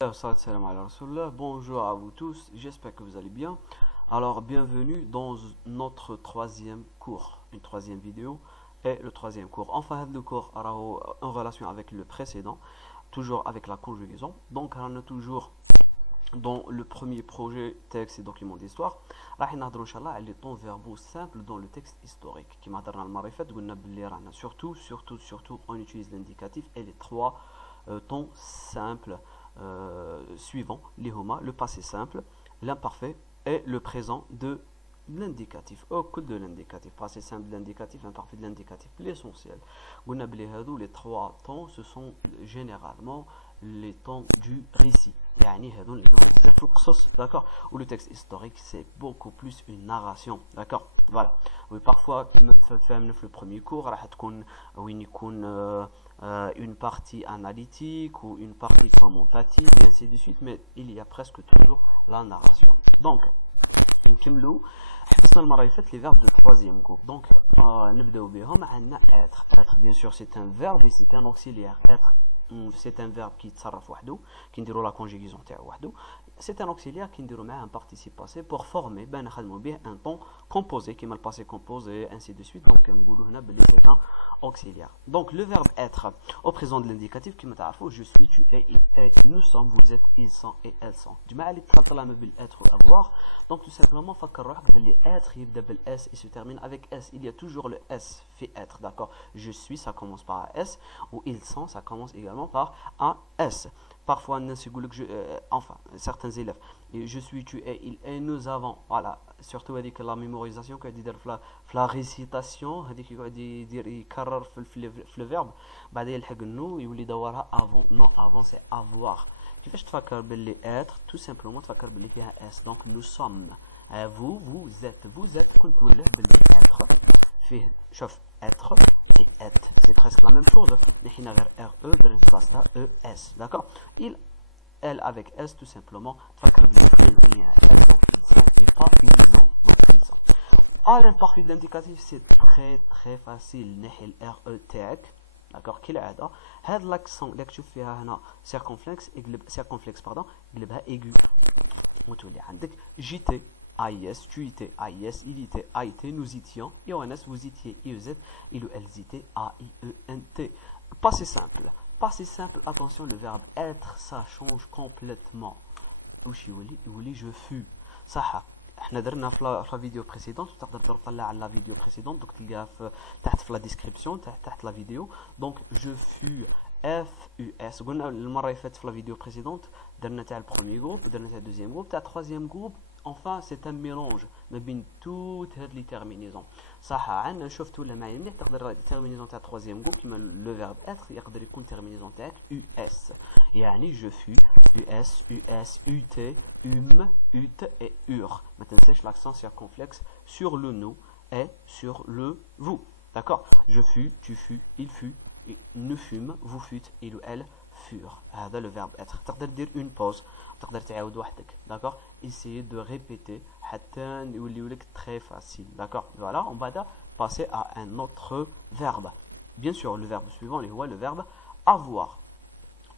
Bonjour à vous tous, j'espère que vous allez bien. Alors, bienvenue dans notre troisième cours, une troisième vidéo et le troisième cours. Enfin, le cours en relation avec le précédent, toujours avec la conjugaison. Donc, on est toujours dans le premier projet texte et document d'histoire. راح نهضروا ان شاء الله على les temps verbaux simples dans le texte historique. كما هضرنا المره اللي فاتت قلنا باللي رانا surtout on utilise l'indicatif et les trois temps simples suivants, les homa, le passé simple, l'imparfait et le présent de l'indicatif. Au coup de l'indicatif, passé simple de l'indicatif, imparfait de l'indicatif, l'essentiel. Les trois temps, ce sont généralement les temps du récit. D'accord, ou le texte historique, c'est beaucoup plus une narration. D'accord, voilà. Oui, parfois, le premier cours, une partie analytique ou une partie commentative et ainsi de suite, mais il y a presque toujours la narration. Donc, نكملوا حفظنا المره اللي فاتت les verbes de troisième groupe. Donc نبداو بهم. عندنا être bien sûr c'est un verbe et c'est un auxiliaire. Être c'est un verbe qui يتصرف وحده كنديروا la conjugaison تاعو وحده. C'est un auxiliaire qui نديروا معاه un participe passé pour former نخدموا به un temps composé كيما le passé composé ainsi de suite. Donc نقولوا هنا بلي c'est un auxiliaire. Donc le verbe être au présent de l'indicatif كيما تعرفوا je suis, tu es, il est, nous sommes, vous êtes, ils sont et elles sont. الجماعه اللي تخلط ما بين être ou avoir. Donc tout simplement فكر روحك بلي être يبدا بال s et se termine avec s. Il y a toujours le s fait être, d'accord. Je suis, ça commence par un s, ou ils sont, ça commence également par un s. Parfois, enfin, certains élèves, je suis, tu es, il est, nous avons, voilà, surtout avec la mémorisation, la récitation, يكرر في le verbe, بعد يلحق النو يولي يدورها avant. Non, avant c'est avoir. كيفاش تفكر باللي être, tout simplement تفكر باللي فيها s. Donc nous sommes, vous êtes كنت ولا باللي être فيه شوف être et être, c'est presque la même chose. Mais il a RE de l'instant ES, d'accord. Il, elle avec S tout simplement. À l'imparfait de l'indicatif, c'est très facile. نحي RE tag, d'accord. كالعادة هذا l'accent اللي تشوف فيها هنا circonflexe pardon قلبها aigu وتولي عندك JT AIS, tu étais, AIS, il était, AIT, nous étions, IONS, vous étiez, IEZ, il ou elles étaient, AIENT. Passé simple. Passé simple, attention, le verbe être, ça change complètement. Je fus. صح. احنا درنا في لا فيديو بريسيدونت تقدر تطلع على لا فيديو بريسيدونت دوك تلقاها تحت في لا ديسكريبسيون تحت لا فيديو. دونك جو فو اف يو اس قلنا المره اللي فاتت في لا فيديو بريسيدونت درنا تاع البروميير جروب درنا تاع الدوزيام جروب تاع التروازيام جروب. Enfin, c'est un mélange ما بين toutes les terminaisons. صح عندنا نشوف ولا معايا مليح تقدر الترمينيزون تاع التروازيام جروب كيما لو فيرب être يقدر يكون ترمينيزون تاعك US. يعني je fus, US, US, UT, UT et UR. ما تنساش l'accent circonflexe sur le nous et sur le vous. D'accord. Je fus, tu fus, il fut, nous fûmes, vous fûtes, il ou elle furent. هذا le verbe être. تقدر دير une pause. تقدر تعاود وحدك. D'accord. Essayez de répéter حتى يولي لك très facile. D'accord. Voilà, on va passer à un autre verbe. Bien sûr, le verbe suivant est le verbe avoir.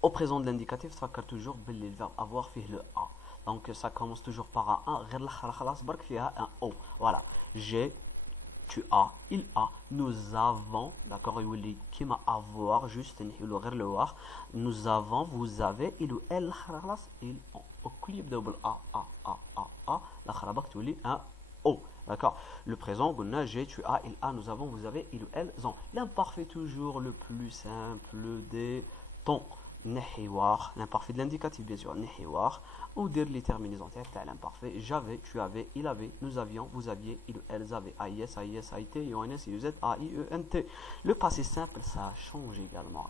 Au présent de l'indicatif, تفكر toujours باللي le verbe avoir فيه le a. Donc ça commence toujours par un غير الاخر خلاص برك فيها un o. Voilà. J'ai, tu as, il a, nous avons, d'accord, يولي كيما avoir juste نحيلو غير le war. Nous avons, vous avez, il ou elle خلاص ils ont. الكل يبداو بالA الاخر باك تولي un o. D'accord. Le présent قلنا j'ai, tu as, il a, nous avons, vous avez, il ou elles ont. L'imparfait toujours le plus simple des temps. نحيوار, l'imparfait de l'indicatif bien sûr. نحيوار ou dire les terminaisons تاع l'imparfait. J'avais, tu avais, il avait, nous avions, vous aviez, il ou elles avaient. AIS, AIS, AIT, IONS, IUZ, AIENT. Le passé simple ça change également.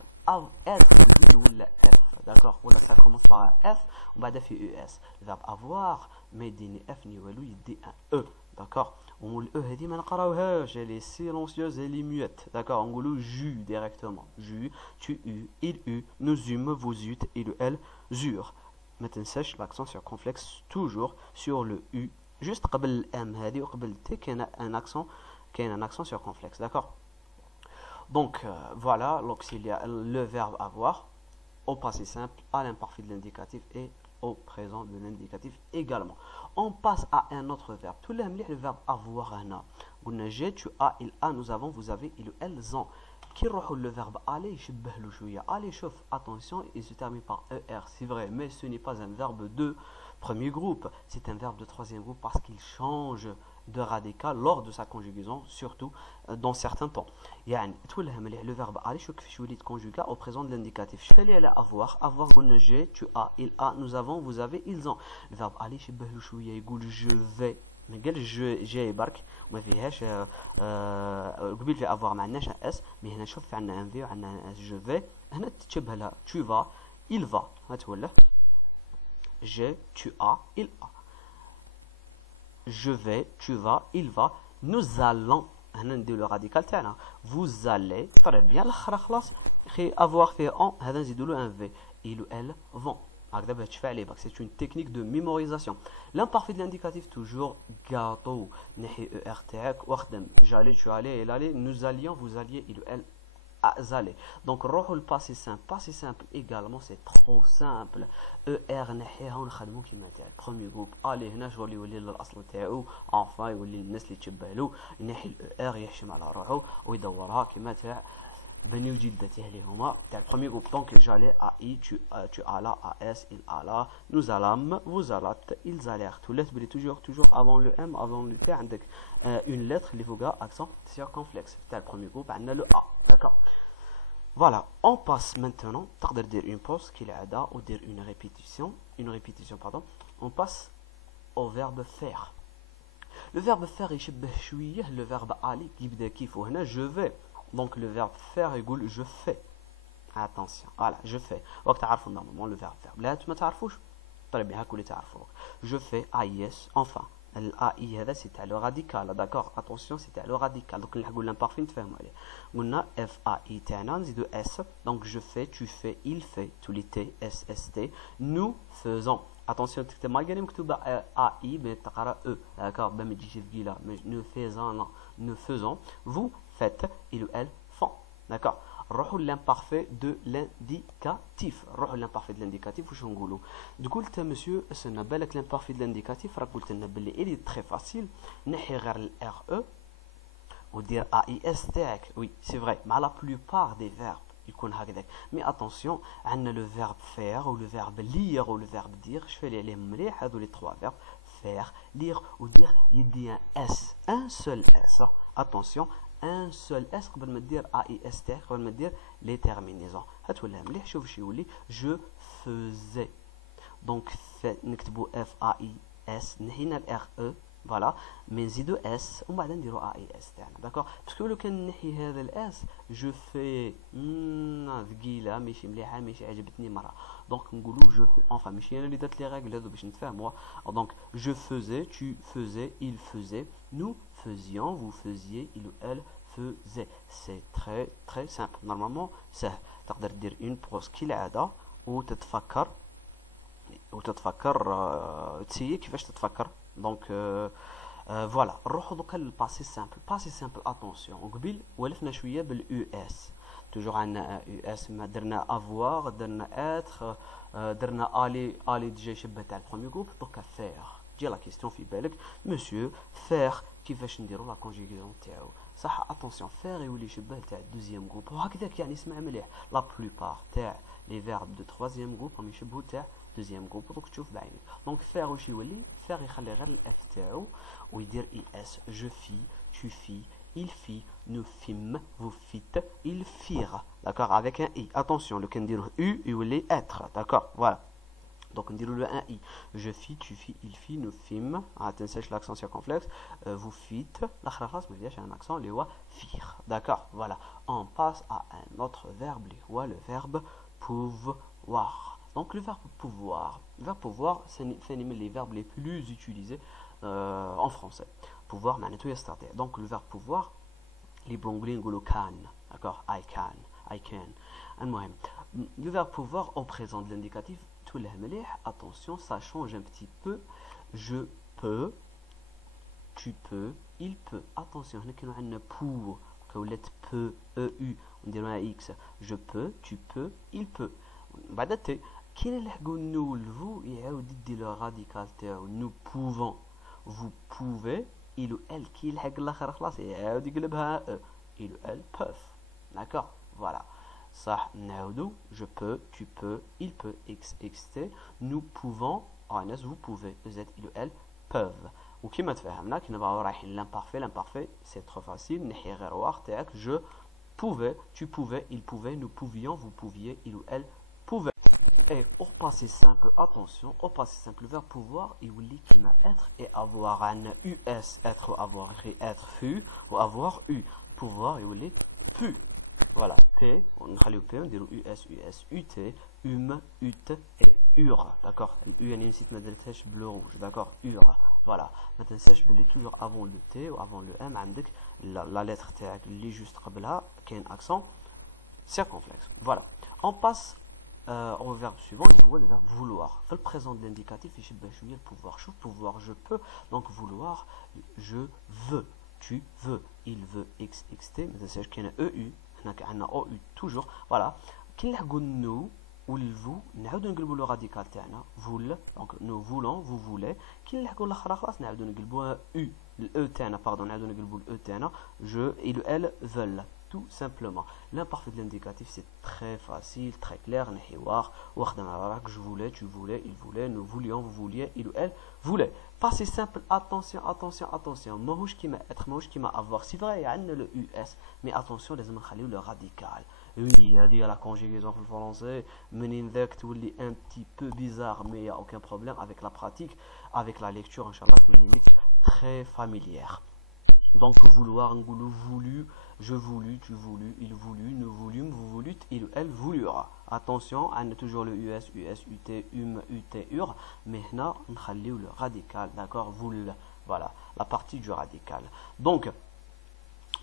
être ou être, d'accord. Ou là ça commence par un F وبعدها في ES. Le verbe avoir ما يديني F ni والو يدي un E, d'accord. والاو هذه ما نقراوهاش elle est silencieuse elle est muette, d'accord. نقولوا ju directement. Ju, tu eus, il eut, nous eûmes, vous eûtes, il ou elle eurent. ما تنساش l'accent circonflexe toujours sur le U juste قبل الام هذه وقبل T كاين un accent circonflexe, d'accord. Donc voilà l'auxiliaire, le verbe avoir au passé simple, à l'imparfait de l'indicatif et au présent de l'indicatif également. On passe à un autre verbe. Tout le verbe avoir هنا. قلنا j'ai, tu as, il a, nous avons, vous avez, ils, elles ont. Qui le verbe aller يشبه له شوية. Aller chauffe, attention, il se termine par er, c'est vrai, mais ce n'est pas un verbe de premier groupe, c'est un verbe de troisième groupe parce qu'il change de radical lors de sa conjugaison, surtout dans certains temps. يعني تولهم le verbe aller شو كيفاش يولي conjugué au présent de l'indicatif. Je fais avoir, avoir قلنا j'ai, tu as, il a, nous avons, vous avez, ils ont. Le verbe aller يشبه له شوية يقول je vais. ما قالش جاي برك وما فيهاش قبيل في افوار ما عندناش اس مي هنا شوف عندنا ان في وعندنا اس جو في هنا تشبه لها tu vas il va هتولف j'ai tu as il a je vais tu vas il va nous allons هنا نديرو لو راديكال تاعنا vous allez فرق بيان الاخر خلاص خي افوار فيه ان هذا نزيدو له ان في il ou elle vont. C'est une technique de mémorisation. L'imparfait de l'indicatif, toujours gâteau. J'allais, tu allais, il allait, nous allions, vous alliez, il ou elle allait. Donc, le passé simple. Passé simple également, c'est trop simple. ER, premier groupe. Allez, هنا je vais lui الأصل تاعو. Enfin, يولي الناس اللي تشبه له. نحي الER يحشم على روحه ويدورها كما تاع بنو جدته اللي هما تاع premier groupe. Donc j'allais à I, tu as là, AS, il a là, nous allâmes, vous allâtes, ils allèrent. Tout lettre toujours avant le M, avant le T, عندك une lettre اللي فوقها accent circonflexe. تاع premier groupe عندنا le A. D'accord. Voilà, on passe maintenant, تقدر دير une pause كالعادة ou dire une répétition pardon. On passe au verbe faire. Le verbe faire يشبه شوية le verbe aller يبدا كيفو هنا je vais. Donc le verbe faire égale je fais. Attention, voilà, je fais. وقت تعرفوا normalement le verbe faire. لا ما تعرفوش. طيب bien هاكو اللي تعرفوه. Je fais AIS enfin. الAI هذا c'est تاع le radical, d'accord. Attention, c'est تاع le radical. Donc نلحقوا l'imparfait نتفاهموا عليه. قلنا FAI تاعنا نزيدو S. Donc je fais, tu fais, il fait, tous les T, S, ST. Nous faisons. Attention, تكتب malgré مكتوبة AI mais تقرا E. D'accord, ben ما تجيش ثقيلة. Mais nous faisons, non. Nous faisons. Vous faites, il ou elle font. D'accord. روحوا l'imparfait de l'indicatif. روحوا l'imparfait de l'indicatif واش نقولوا. قلت monsieur سنا بالك l'imparfait de l'indicatif راك قلت لنا باللي il est très facile نحي غير الار او ودير AIS تاعك. Oui, c'est vrai. مع la plupart des verbes يكون هكذاك. Mais attention, عندنا le verbe faire ou le verbe lire ou le verbe dire. Je fais les عليهم مليح هذو les trois verbes faire, lire ou dire. يدي un S, un seul S. Attention, un seul S قبل ما دير AIS تاعك قبل ما دير les terminaisons. هتولها مليح. شوف شو يولي je faisais. Donc نكتبوا FAIS نحينا الار او فوالا مي نزيدو اس ومن بعد نديرو اي اس تاعنا داكوغ باسكو لو كان نحي هذا الاس جو في ثقيله ماشي مليحه ماشي عجبتني مره دونك نقولو جو في انفا ماشي انا اللي درت لي ريغل هذو باش نتفاهموا دونك جو فوزي tu faisais il faisait nous faisions vous faisiez il ou elle faisait. C'est très très simple normalement سهل تقدر دير اون بروس كالعاده وتتفكر تسيي كيفاش تتفكر. Donc voilà, نروحو دوكا للباسي سامبل. باسي سامبل اتونسيون قبيل ولفنا شويه باليو اس توجور عندنا يو اس ما درنا افوار درنا اتر درنا الي ديجا يشبه تاع البروميي جروب دوكا فير تجي لا كيستيون في بالك مسيو فير كيفاش نديرو لا كونجيغيون تاعو صح. اتونسيون فير يولي يشبه تاع الدوزيام جروب وهكذاك يعني اسمع مليح لا بلوبار تاع لي فيرب دو تروازيام جروب راهم يشبهوا تاع دوزيام جروب دوك تشوف بعينك. دونك فير واش يولي فير يخلي غير الاف تاعو ويدير اي اس جو في tu fis il fit nous fîmes vous fîtes ils firent d'accord avec un i. Attention le كان نديروه u يولي être d'accord voilà. Donc نديرو له un i je fis tu fis il fit nous fîmes تنساش l'accent circonflexe vous fîtes الاخر خلاص ما فيهاش un accent اللي هو فير d'accord voilà. On passe à un autre verbe اللي هو le verbe pouvoir. Donc le verbe pouvoir c'est un des verbes les plus utilisés en français. Pouvoir معناته يستطيع. Donc le verbe pouvoir les بلونجلي نقولوا can d'accord I can المهم le verbe pouvoir au présent de l'indicatif تولها مليح. Attention ça change un petit peu. Je peux tu peux il peut. Attention هنا كانوا عندنا pour كولات peut eu نديروها x je peux tu peux il peut. بعد تي كاين اللي حقوا نو الفو يعاود يدي لو راديكال تاعو نو بوفون فو بوفي il ou elle كي يلحق الاخر خلاص يعاود يقلبها il ou elle peuvent d'accord voilà صح نعاودو je peux tu peux il peut x x t nous pouvons ناس vous pouvez z il ou elle peuvent وكيما تفهمنا كي نبغاو رايحين l'imparfait c'est trop facile نحي غير واخ تاعك je pouvais tu pouvais il pouvait nous pouvions vous pouviez il ou elle pouvait. Et au passé simple, attention, au passé simple, le verbe pouvoir, il ou qui m'a être et avoir un us, être, avoir, être, fut, ou avoir eu. Pouvoir, il ou pu. Voilà, p, on a le p, on dit us, us, ut, ut et ur. D'accord, u, il y a une petite modèle sèche bleu rouge. D'accord, ur. Voilà, maintenant sèche, je mets toujours avant le t ou avant le m, avec la lettre t, qui juste qabla, qui a un accent circonflexe. Voilà, on passe au verbe suivant, le verbe vouloir. Fait le présent de l'indicatif, il je le pouvoir. Je pouvoir, je peux. Donc vouloir, je veux. Tu veux. Il veut. X, x, t. Mais c'est qu'il y a un EU. On a OU toujours. Voilà. Qu'il y a nous ou le vous. Nous avons le radical. Voule. Donc nous voulons, vous voulez. Qu'il y a l'autre classe. Nous avons le U. Le E, pardon. Nous avons le E. Je, il, elle veulent. Tout simplement. L'imparfait de l'indicatif, c'est très facile, très clair. Je voulais, tu voulais, il voulait, nous voulions, vous vouliez, il ou elle voulait. Passé simple, attention, attention, attention. Mahouch qui m'a être, mahouch qui m'a avoir. C'est vrai, il y a le US, mais attention, les hommes le radical. Oui, il y a la conjugaison français, meninvect, un petit peu bizarre, mais il n'y a aucun problème avec la pratique, avec la lecture, inchallah, c'est une limite très familière. Donc vouloir, voulu, je voulu, tu voulu, il voulu, nous voulûmes, vous voulûtes, il ou elle voulura. Attention, on a toujours le US, US, UT, UT, UR, mais là, on a le radical, d'accord, voul, voilà, la partie du radical. Donc,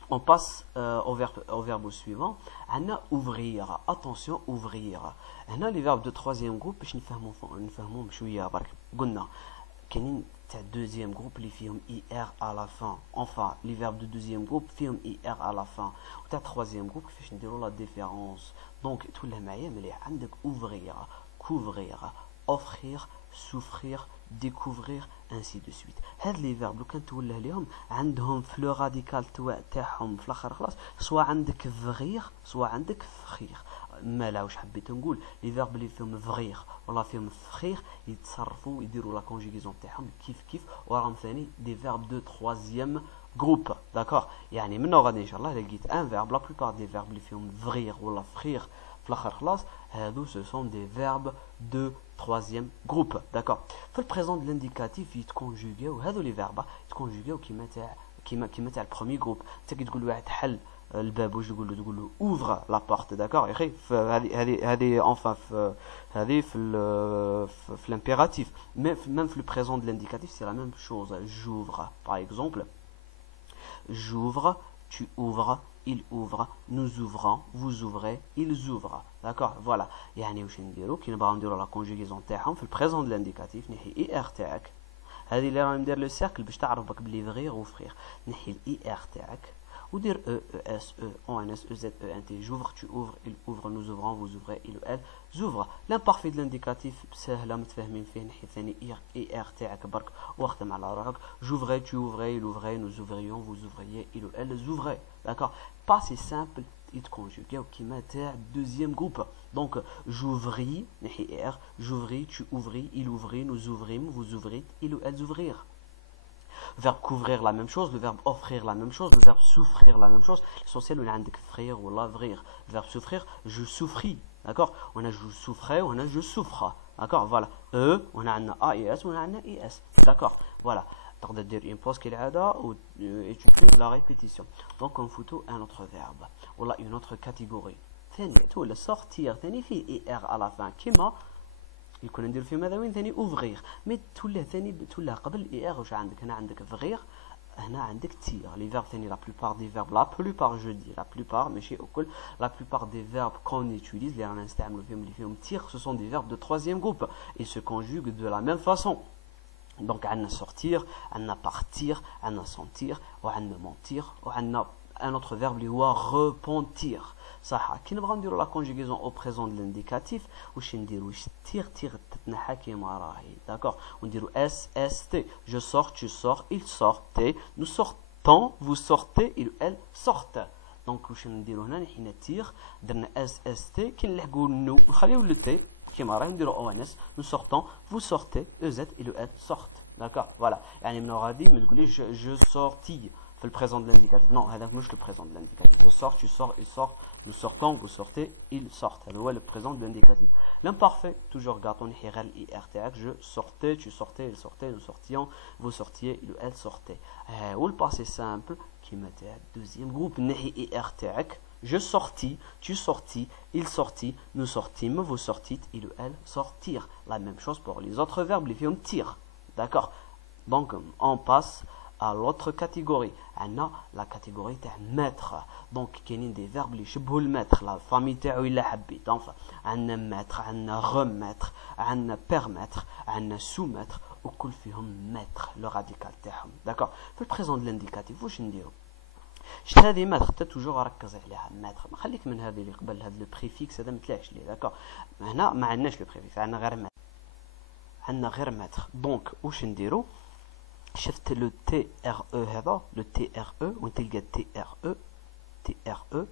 on passe au verbe suivant. On a ouvrir, attention, ouvrir. On a les verbes de troisième groupe, je ne fais pas كاينين تاع deuxième groupe اللي فيهم ir à la fin. Enfin les verbes de deuxième groupe فيهم ir à la fin. وتاع troisième groupe كيفاش نديروا la différence. Donc تولى معايا مليح عندك ouvrir, couvrir, offrir, souffrir, découvrir, ainsi de suite. هاد لي فيرب لو كان تولى عليهم عندهم في لو راديكال تاعهم في الاخر خلاص سواء عندك فغير سواء عندك فخير. ما لا واش حبيت نقول لي فيرب اللي فيهم فغير ولا فيهم فخير يتصرفوا يديروا لا كونجيغيزون تاعهم كيف وراهم ثاني دي فيرب دو troisième groupe. داكور يعني من غادي ان شاء الله لقيت ان فيرب لا بلوبار دي فيرب اللي فيهم فغير ولا فخير في الاخر خلاص هادو سو سون دي فيرب دو troisième groupe. داكور في البريزون دو لانديكاتيف يتكونجوغيو هادو لي فيرب يتكونجوغيو كيما تاع البروميي جروب. انت كي تقول واحد حل الباب واش تقول له اوفر لا بورت. داكور يا اخي هذه اونفا هذه في الامبيراتيف ميم في لو بريزون دو لانديكاتيف سي لا ميم شوز. j'ouvre par exemple, j'ouvre, tu ouvres, il ouvre, nous ouvrons, vous ouvrez, ils ouvrent. d'accord voilà يعني واش نديرو كي نبغاو نديرو لا كونجوغيزون تاعهم في البريزون دو لانديكاتيف نحي اي ار تاعك هذه اللي راني ندير لو سيركل باش تعرف بك بلي فغير وفخير نحي الاي ار تاعك ودير E, ES, E, ONS, EZ, ENT. J'ouvre, tu ouvres, il ouvre, nous ouvrons, vous ouvrez, il ou elle ouvre. L'imparfait de l'indicatif سهلة متفاهمين فيه نحي ثاني ER تاعك برك واخدم على روحك. J'ouvrais, tu ouvrais, il ouvrait, nous ouvrions, vous ouvriez, il ou elle ouvrait. D'accord Passé simple يتكونجوغيو كيما تاع deuxième groupe. Donc j'ouvris نحي R, j'ouvris, tu ouvris, il ouvrit, nous ouvrîmes, vous ouvrîtes, il ou elles ouvrirent. Verbe couvrir la même chose, le verbe offrir la même chose, le verbe souffrir la même chose. L'essentiel on a عندك frire ou lavrir. Le verbe souffrir, je souffris. D'accord On a je souffrais, on a je souffre. D'accord Voilà. On a un AES, on a un ES. D'accord Voilà. تقدر دير une pause كالعادة et tu fais la répétition. Donc on fout un autre verbe. Voilà une autre catégorie. ثاني تولى sortir ثاني فيه ER à la fin كيما يكون ندير في ماذا وين ثاني اوفغيغ مي تولى ثاني تولى قبل اي ار واش عندك هنا عندك فغيغ هنا عندك تير لي فيرب ثاني لا بلوبار دي فيرب لا بلوبار جو دي لا بلوبار ماشي الكل لا بلوبار دي فيرب كون يوتيليز اللي رانا نستعملوا فيهم اللي فيهم تير سو سون دي فيرب دو troisième groupe et se conjuguent de la même façon. Donc عندنا sortir عندنا partir عندنا sentir وعندنا mentir وعندنا un autre verbe اللي هو repentir. صح كي نبغاو نديرو لا كونجيغيزون او بريزون دو لانديكاتيف واش نديرو واش تيغ تتنحى كيما راهي داكوغ ونديرو اس اس تي جو سور tu sors il sortait nous sortons vous sortez il elle sortent. دونك واش نديرو هنا حنا تيغ درنا اس اس تي كي نلحقو نو نخليو لو تي كيما راهي نديرو او ان اس nous sortons vous sortez eux il elle sortent. داكوغ فوالا يعني من غادي ما تقوليش جو سورتي في البريزون دو لانديكاتيف نو هذاك مش لو بريزون دو لانديكاتيف جو سور tu sors il sort nous sortons vous sortez ils sortent هذا هو لو بريزون دو لانديكاتيف. لامبارفي توجور غاطو نحي غير الاي ار تاعك جو سورتي tu sortais il sortait nous sortions vous sortiez il elle sortait. والباسي سامبل كيما تاع الدوزيام جروب نحي اي ار تاعك je sortis tu sortis il sortit nous sortîmes vous sortîtes il elle sortir. La même chose pour les autres verbes les فيهم تير. D'accord. Donc on passe à l'autre catégorie. On a la catégorie de maître. Donc كاينين des verbes اللي يشبهوا الماتر لا فامي تاعو الا حبيت. Enfin عندنا maître عندنا remettre عندنا permettre عندنا soumettre وكل فيهم maître le radical تاعهم. D'accord. في البريزون دو لانديكاتيف واش نديرو شت هذه ماتر حتى توجور ركز عليها ماتر ما خليك من هذه اللي قبل هذا لو بريفيكس هذا ما تلاش ليه. داكور هنا ما عندناش لو بريفيكس عندنا غير ماتر عندنا غير ماتر. دونك واش نديرو شفت لو تي ار او هذا لو تي ار او وين تلقى تي ار او تي ار او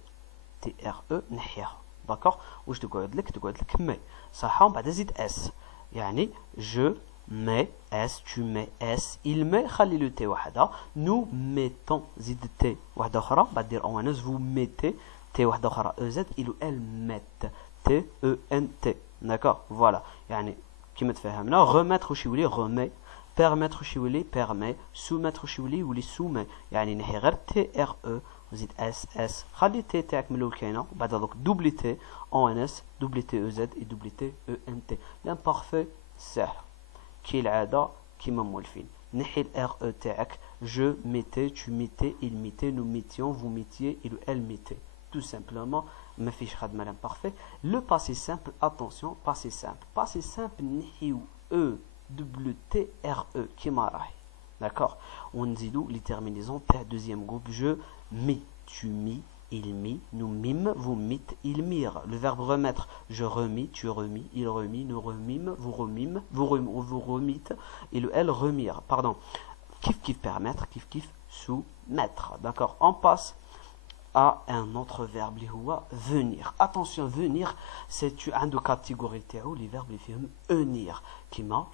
تي ار او نحيها. داكور واش تقعد لك مي صح ومن بعد زيد اس يعني جو مي اس tu mets اس il met خلي لو تي وحده nous mettons زيد تي وحده اخرى بعد دير او ان اس vous mettez تي وحده اخرى او زد il ou elle mettent تي او ان تي. داكور فوالا يعني كيما تفهمنا remettre واش يولي remet permettre واش يولي permet soumettre واش يولي soumet يعني نحي غير تي ار او وزيد اس اس خلي تي تاعك من الاول كاينه وبعد دوك دوبلي تي او ان اس دوبلي تي او زد دوبلي تي او ان تي. لامبارفي سهل كي العاده كيما مولفين نحي الار او تاعك جو ميتي tu mettais il mettait nous mettions vous mettiez il ou elle mettait tout simplement ما فيش خدمه لامبارفي. لو باسي سامبل اتونسيون باسي سامبل نحيو او دبليو تي ار او كيما راهي. داكور ونزيدو لي تيرمينيزون تاع دوزيام جروب جو مي tu mis il mit nous mîmes vous mîtes ils mirent. Le verbe remettre je remis tu remis il remit nous remîmes vous remîmes vous remîtes et le elle remirent. Pardon kiff permettre kiff soumettre. D'accord on passe à un autre verbe اللي هو venir. Attention venir c'est عنده catégorie تاعو les verbes اللي فيهم unir كيما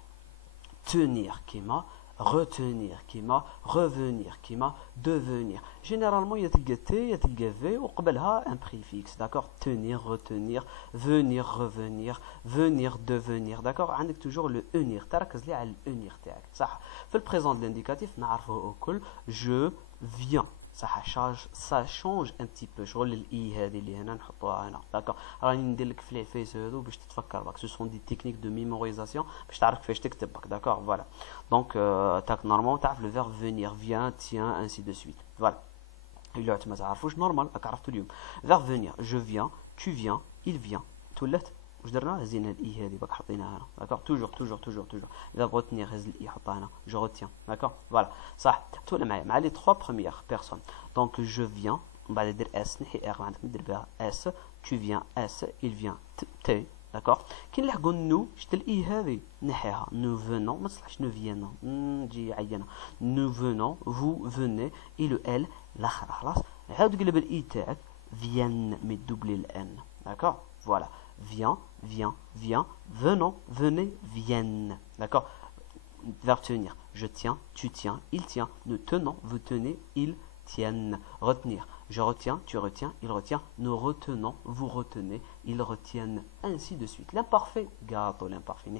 tenir كيما retenir كيما revenir كيما devenir. généralement يتلقى تي يتلقى في وقبلها un préfixe. d'accord tenir retenir venir revenir venir devenir. d'accord عندك toujours le unir تركز لي على الunir تاعك صح. في البريزون دو لانديكاتيف نعرفوه الكل je viens صح ça change un petit peu شغل الاي هذه اللي هنا نحطوها هنا. داكور راني ندير لك في العفايس هذو باش تتفكر باك سو سون دي تكنيك دو ميموريزاسيون باش تعرف كيفاش تكتب باك. داكور فوالا دونك تاك نورمال تعرف لو فيرب فينير فيان تيان انسي دو سويت. فوالا اللي ما تعرفوش نورمال راك عرفتو اليوم. فيرب فينير جو فيان tu viens il vient تولات واش درنا هزينا الاي هذه باك حطيناها هنا. داكور توجور اذا بغيت نهز الاي حطها هنا جو روتيان. داكور فوالا صح تولى معايا مع لي 3 بروميير بيرسون. دونك جو فيان من بعد دير اس نحي ار عندك ندير بها اس tu viens اس il vient تي. داكور كي نلحقوا نو شت الاي هذه نحيها نو فونون ما تصلحش نو فيانون نجي عينه نو فونون فو فوني il ou elle الاخر خلاص عاود قلب الاي تاعك فيان مي دوبلي الان. داكور فوالا viens, venons, venez, viennent. D'accord. Verbe tenir. Je tiens, tu tiens, il tient. Nous tenons, vous tenez, ils tiennent. Retenir. Je retiens, tu retiens, il retient. Nous retenons, vous retenez, ils retiennent. Ainsi de suite. L'imparfait. Gâteau, l'imparfait.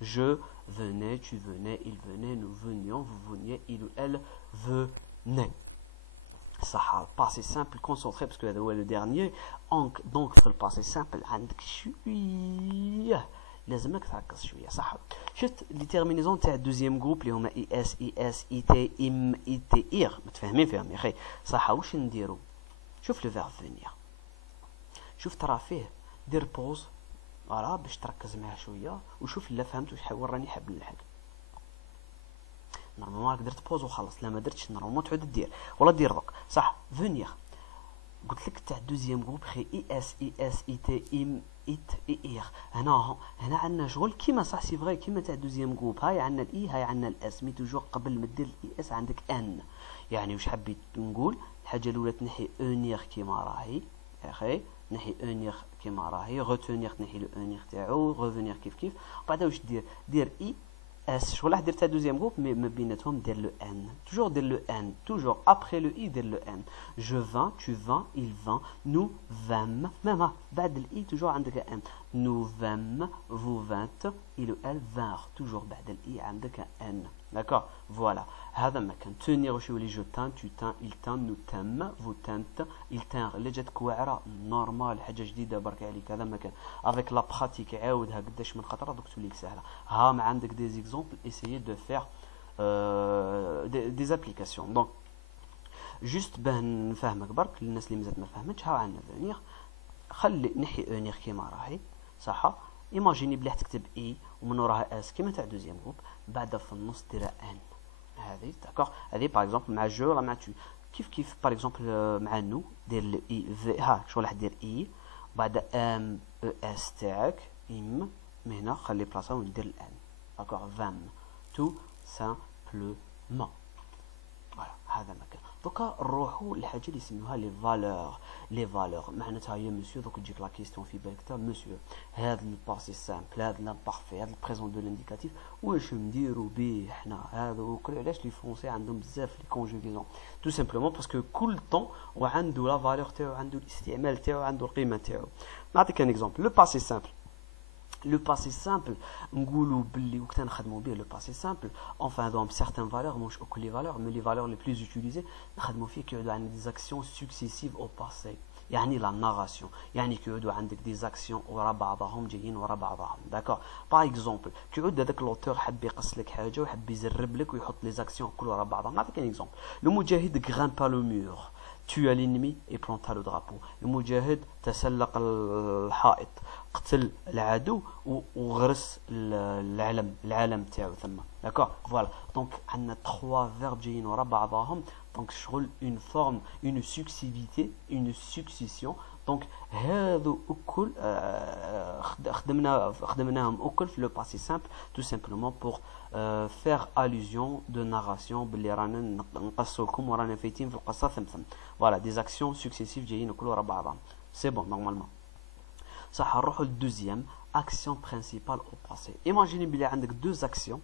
Je venais, tu venais, il venait, nous venions, vous veniez, il ou elle venait. صح passé simple concentré parce que هذا هو لو ديرنيي دونك في الباسي سامبل عندك شويه لازمك تركز شويه صح. شفت لي تيرمينيزون تاع الدوزيام جروب اللي هما اي اس اي تي ام اي تي اير متفاهمين فيهم يا اخي صح. واش نديرو شوف لو فيرب فينير شوف ترى فيه دير بوز باش تركز معاه شويه وشوف لا فهمت واش راني حاب نلحق. نورمالمون راك درت بوز وخلص. لا ما درتش نورمالمون تعود دير ولا دير دوك صح. فونيغ قلت لك تاع دوزيام جروب خي اي اس اي اس اي تي ام ايت اي اير. هنا عندنا شغل كيما صح سي فغي كيما تاع دوزيام جروب. هاي عندنا الاي هاي عندنا الاس، مي توجور قبل ما دير الاي اس عندك ان. يعني واش حبيت نقول؟ الحاجه الاولى تنحي اونيغ كيما راهي اخي، نحي اونيغ كيما راهي، غوتونيغ تنحي لو اونيغ تاعو، غوفونيغ كيف بعدا واش دير اي اس. شغل راح دير تاع دوزيام جروب ما بيناتهم دير لو ان، توجور دير لو ان، توجور ابخي لو اي دير لو ان. جو فان، tu vins, il vint, nous vîmes. ميم بعد الاي توجور عندك ان. nous vîmes, vous vîntes, il ou elle vinrent. توجور بعد الاي عندك ان. داكور فوالا. هذا ما كان تونيغ واش يولي جو تان، tu tins, il tint, nous tîmes, vous tîntes, il tinrent. اللي جاتك واعره نورمال حاجه جديده برك عليك. هذا ما كان افيك لا براتيك عاودها قداش من خطره دوك توليك سهله. ها ما عندك دي زيكزامبل essayez de faire des applications. donc جوست باه نفهمك برك للناس اللي مازال ما فهمتش. ها عندنا فونيغ، خلي نحي اونيغ كيما راهي صح. ايماجيني بلي تكتب اي ومن وراها اس كيما تاع دوزيام جروب، بعد في النص دير ان. هذه داكوغ، هذه باغ اكزومبل مع جو ولا مع تو كيف باغ اكزومبل مع نو دير لو اي في. ها شغل راح دير اي بعد ام او اس تاعك ام من هنا خلي بلاصه وندير الان داكوغ. فام تو سامبلومون. فوالا هذا مكان. دوكا نروحو للحاجه اللي يسميوها لي فالور. لي فالور معناتها يا مسيو دوك تجيك لا كيستيون في بالك تا مسيو هذا الباسي سامبل، هذا لامبارفي، هذا البريزون دو لانديكاتيف واش نديرو به حنا؟ هذا كل علاش لي فرونسي عندهم بزاف لي كونجوغيزون تو سامبلومون باسكو كل طون وعنده لا فالور تاعو، عنده الاستعمال تاعو، عنده القيمه تاعو. نعطيك ان اكزومبل. لو باسي سامبل، لو باسي سامبل نقولوا باللي وقت نخدموا به لو باسي سامبل اونفان هذوما سيغتان فالور مش كل لي فالور مي لي فالور لي بلوز يوتيليزي نخدموا فيه كيعودوا عندنا دي زاكسيون سكسيسيف او باسي. يعني لا ناراسيون، يعني كيعودوا عندك دي زاكسيون ورا بعضهم جايين ورا بعضهم. داكور باغ اكزومبل كيعود هذاك لوتور حب يقص لك حاجه وحب يزرب لك ويحط لي زاكسيون كل ورا بعضهم. نعطيك ان اكزومبل. لو مجاهد غرامبا لو مور توا لينمي اي بلونتا لو درابو. المجاهد تسلق الحائط، قتل العدو وغرس العلم تاعو ثم. داكور فوالا. دونك عندنا 3 فيرب جايين ورا بعضهم. دونك شغل اون فورم اون سكسيفيتي اون سكسيسيون. دونك هذو الكل خدمناهم الكل في لو باسي سامبل تو سامبلومون بور فيغ الوزيون دو ناراسيون باللي رانا نقصوا لكم ورانا فايتين في القصه ثمثم. فوالا دي زاكسيون سكسيسيف جايين الكل ورا بعضهم. سي بون نورمالمون صح. نروحو للدوزيام action principale au passé. Imaginez بلي عندك 2 actions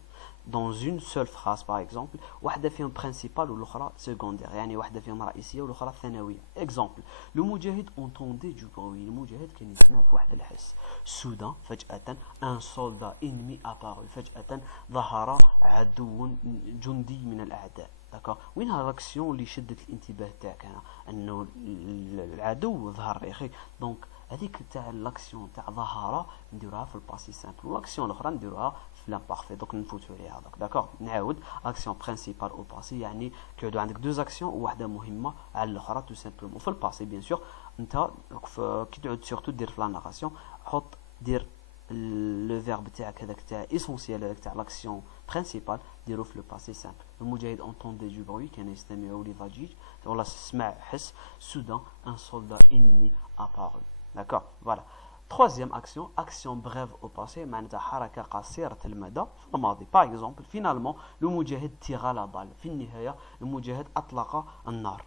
dans une seule phrase par exemple، واحدة فيهم principale والأخرى secondaire، يعني واحدة فيهم رئيسية والأخرى ثانوية. exemple le مجاهد entendait du bruit. المجاهد كان يسمع واحد الحس. soudain فجأة un soldat ennemi apparu. فجأة ظهر عدو جندي من الأعداء. داكور وين هالاكسيون اللي شدت الانتباه تاعك هنا؟ انه العدو ظهر يا اخي. دونك هذيك تاع لاكسيون تاع ظهر نديروها في الباسي سامبل، والاكسيون الاخرى نديروها في لامبارفي. دونك نفوتوا عليها هذاك. داكور نعاود اكسيون برينسيبال او باسي، يعني كيعودوا عندك 2 اكسيون وواحده مهمه على الاخرى تو سامبلومون. في الباسي بيان سور انت كي تعود سورتو دير في لا ناراسيون حط دير لو فيرب تاعك هذاك تاع اسونسيال هذاك تاع لاكسيون برينسيبال ديرو في لو باسي سامبل. المجاهد entendait du bruit كان يستمع لضجيج ولا سمع حس. soudain un soldat ennemi apparu. D'accord, voilà. Troisième action, action brève au passé, معناتها حركة قصيرة المدى في الماضي. par exemple finalement le مجاهد tira la balle. في النهاية المجاهد أطلق النار.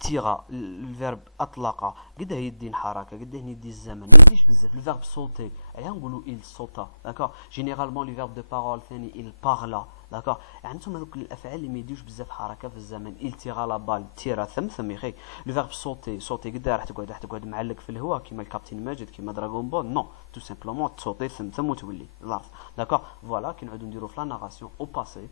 تيغا الفيرب اطلق قداه يدي حركه قداه يدي الزمن ما يديش بزاف. لو فيرب صوتي عليها نقولوا il sauta. داكور جينيرالمون لي فيرب دو بارول ثاني il parla. داكور يعني انتم هذوك الافعال اللي ما يديوش بزاف حركه في الزمن. il tira la balle تيرا ثم يا اخي. لو فيرب صوتي قداه راح تقعد معلق في الهواء كيما الكابتن ماجد كيما دراغون بول. نو تو سامبلومون تصوتي ثم وتولي الارض. داكور فوالا كي نعودو نديرو في لا ناراسيون او باسي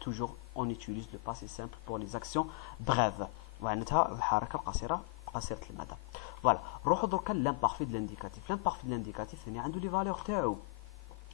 توجور اون utilise لو باسي سامبل بور لي زاكسيون بريف معناتها الحركه القصيره قصيره المدى. فوالا نروحوا دركا لامبارفي د لانديكاتيف. لامبارفي د لانديكاتيف ثاني عنده لي فالور تاعو.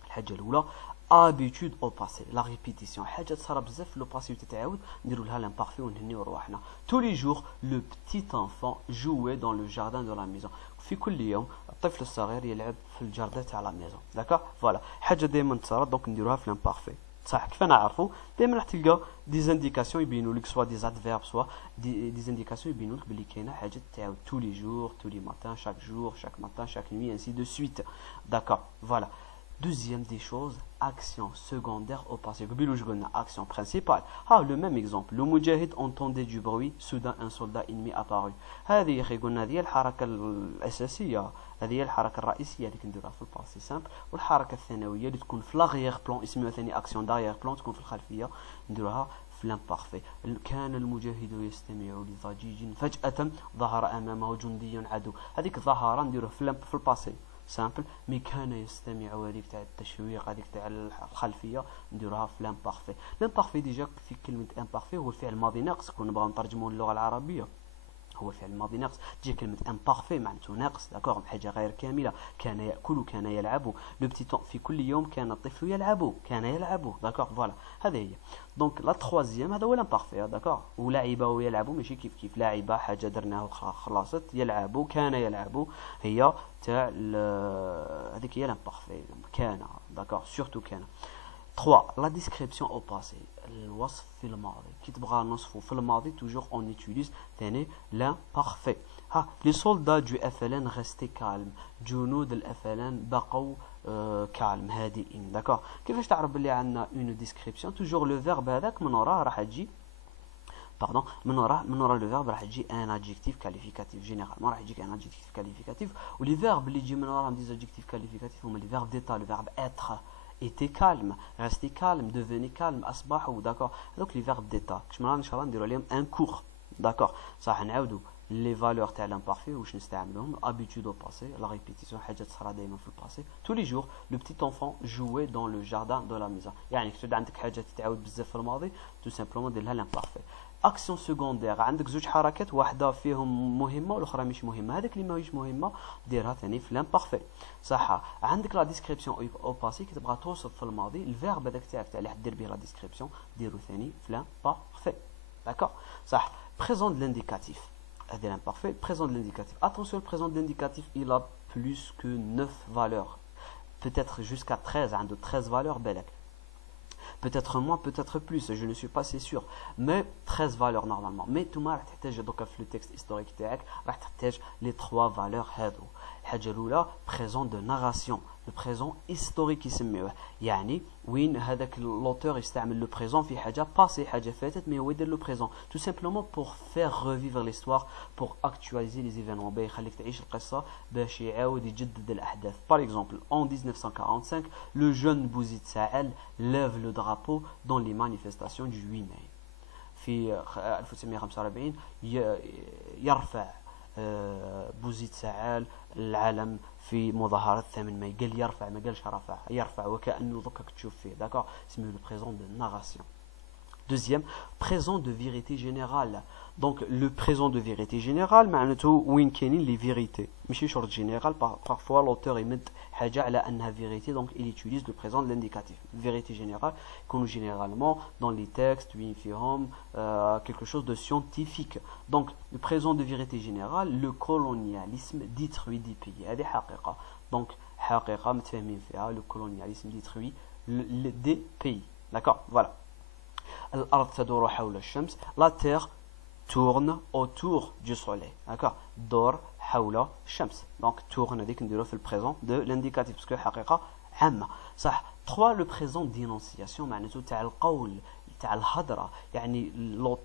الحاجه الاولى ابيتود او باسي لا ريبيتيسيون، حاجه تصرا بزاف في لو باسي وتتعاود نديروا لها لامبارفي ونهنيو رواحنا. تو لي جور لو بتيت انفون جوي دون لو جاردان دو لا ميزون. في كل يوم الطفل الصغير يلعب في الجاردان تاع لا ميزون. داكا فوالا حاجه دائما تصرا دونك نديروها في لامبارفي. صح كيف نعرفوا دائما راح تلقى دي زانديكاسيون يبينوا لك سوا دي زادفيرب سوا دي زانديكاسيون يبينوا لك بلي كاينه حاجه تعاود tous les jours tous les matins chaque jour chaque matin chaque nuit ainsi de suite d'accord voilà. Deuxième des choses, action secondaire au passé. Action principale. Ah, le même exemple. Le Moudjahid entendait du bruit. Soudain, un soldat ennemi apparut. هذه قلنا هذه الحركة الأساسية. هذه الحركة الرئيسية اللي كنديروها في الباسي سامبل. والحركة الثانوية اللي تكون في لاغيير بلون اسمها ثاني أكسيون داغيير بلون تكون في الخلفية نديروها في لامبارفي. كان المجاهد يستمع لضجيج فجأة ظهر أمامه جندي عدو. هذيك ظهر نديروها في الباسي سامبل مي كان يستمع هذيك تاع التشويق هذيك تاع الخلفيه نديروها في لامبارفي. لامبارفي ديجا في كلمه امبارفي هو الفعل الماضي ناقص كون نبغاو نترجموه للغه العربيه هو الفعل الماضي ناقص تجي كلمه امبارفي معناته ناقص داكوغ حاجه غير كامله. كان ياكل كان يلعب لو بتي طون في كل يوم كان الطفل يلعب كان يلعب داكوغ فوالا هذه هي. دونك لا تخوازيام هذا هو لامبارفي داكوغ ولعب ويلعب ماشي كيف كيف لاعب حاجه درناها خلاصت يلعب كان يلعب هي تاع هذيك هي لامبارفي كان داكوغ سورتو كان. 3. La description au passé. الوصف في الماضي. كي تبغى نوصفو في الماضي toujours on utilise ثاني l'imparfait. ها les soldats du FLN restaient calmes. جنود الFLN بقوا calmes هادئين. داكوغ كيفاش تعرف بلي عندنا une description toujours le verbe هذاك من وراه راح تجي باردون من ورا لو فيرب راح تجي ان ادجيكتيف كاليفيكاتيف جينيرالمون راح يجيك ان ادجيكتيف كاليفيكاتيف ولي فيرب اللي يجي من وراهم دي ادجيكتيف كاليفيكاتيف هما لي فيرب ديتا لو فيرب اتر était calme rester calme devenez calme اصبحوا داكور هذوك لي فيرب ديتا كشمال ان شاء الله نديروا عليهم ان كور داكور صح نعاودوا لي فالور تاع لامبارفي واش نستعملوهم ابيتود او باسي لا ريبيتيسيون حاجه تصرا دائما في الباسي tous les jours le petit enfant jouait dans le jardin de la maison يعني كتبدا عندك حاجه تتعاود بزاف في الماضي تو سامبلومون دير لها لامبارفي. اكسيون سكوندير عندك زوج حركات واحده فيهم مهمه والاخرى مش مهمه هذيك اللي ماهيش مهمه ديرها ثاني في لامبارفي صح. عندك لا ديسكريبسيون او باسي كي تبغى توصف في الماضي الفيرب هذاك تاعك تاع اللي حدير به لا ديسكريبسيون ديرو ثاني في لامبارفي داكور صح. بريزون دو لانديكاتيف هذا لامبارفي. بريزون دو لانديكاتيف اتونسيون بريزون دو لانديكاتيف il a plus que 9 valeurs peut-être jusqu'à 13 عنده 13 valeurs بالك peut-être moins peut-être plus je ne suis pas assez sûr mais 13 valeurs normalement mais توما راح تحتاج دوكا في لو تكست هيستوريك تاعك راح تحتاج لي 3 valeurs هادو. الحاجه الاولى بريزون دو ناراسيون لو بريزون هيستوريك يسميوه يعني وين هذاك لوتور يستعمل لو بريزون في حاجه باسي حاجه فاتت مي هو يدير لو بريزون tout simplement pour faire revivre l'histoire pour actualiser les événements باش يخليك تعيش القصه باش يعاود يجدد الاحداث. par exemple en 1945 le jeune Bouzid Saal lève le drapeau dans les manifestations du 8 mai. في 1945 يرفع بوزيد سعال العلم في مظاهرة 8 ماي قال يرفع ما قالش رفع يرفع وكأنه ضكك تشوف فيه داكور اسمه لو بريزون دو ناراسيون. Deuxième, présent de vérité générale. Donc, le présent de vérité générale, معناته وين كاينين les vérités. ماشي شرط général, parfois l'auteur يمد حاجة على أنها vérité, donc il utilise le présent de l'indicatif. Vérité générale, qu'on généralement dans les textes, وين فيهم quelque chose de scientifique. Donc, le présent de vérité générale, le colonialisme détruit des pays. هذه حقيقة. Donc, حقيقة متفاهمين فيها, le colonialisme détruit des pays. D'accord? Voilà. الأرض تدور حول الشمس. La terre tourne autour du soleil. D'accord. دور حول الشمس. Donc tourne هذيك نديرو في البريزون دو لانديكاتيف باسكو حقيقة عامة. صح. 3 le présent d'énonciation معناته تاع القول تاع الهضرة يعني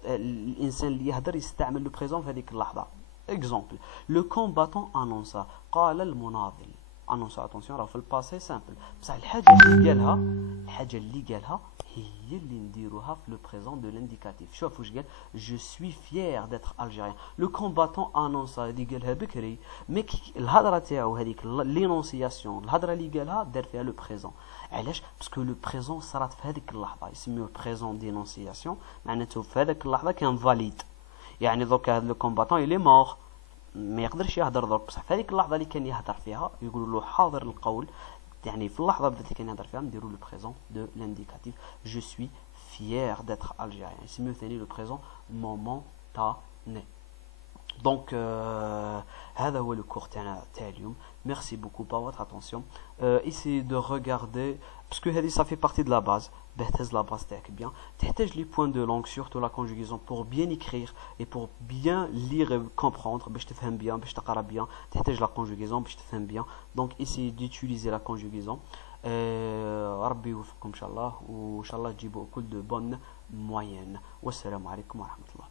الإنسان اللي يهضر يستعمل لو بريزون في هذيك اللحظة. Exemple. Le combattant annonça. قال المناضل. annonça attention راه في الباسي سامبل بصح الحاجة اللي قالها هي اللي نديروها في لو بريزون دو لانديكاتيف. شوف واش قال جو سوي فيير داتر الجيريان. لو كومباتون انونسا هذه قالها بكري مي الهضره تاعو هذيك لينونسياسيون الهضره اللي قالها دار فيها لو بريزون. علاش؟ باسكو لو بريزون صارت في هذيك اللحظه يسميوه بريزون دينونسياسيون معناته في هذاك اللحظه كان فاليد يعني دوك هذا لو كومباتون يلي مور ما يقدرش يهضر درك بصح في هذيك اللحظه اللي كان يهضر فيها يقولوا له حاضر القول يعني في اللحظه بدات اللي كان يهضر فيها نديروا لو بريزون دو لانديكاتيف جو سوي fier d'être algérien. يسميوه ثاني لو بريزون مومونتاني. Donc, هذا هو le cours تاع اليوم. Merci beaucoup pour votre attention. Essayez de regarder, parce que ça fait partie de la base. بهتز la base تاعك bien. تحتاج les points de langue, surtout la conjugaison, pour bien écrire et pour bien lire et comprendre. باش تفهم bien, باش تقرا bien. تحتاج la conjugaison باش تفهم bien. Donc, essayez d'utiliser la conjugaison. ربي يوفقكم إن شاء الله، وإن شاء الله تجيبوا كل de bonnes moyennes. والسلام عليكم ورحمة الله.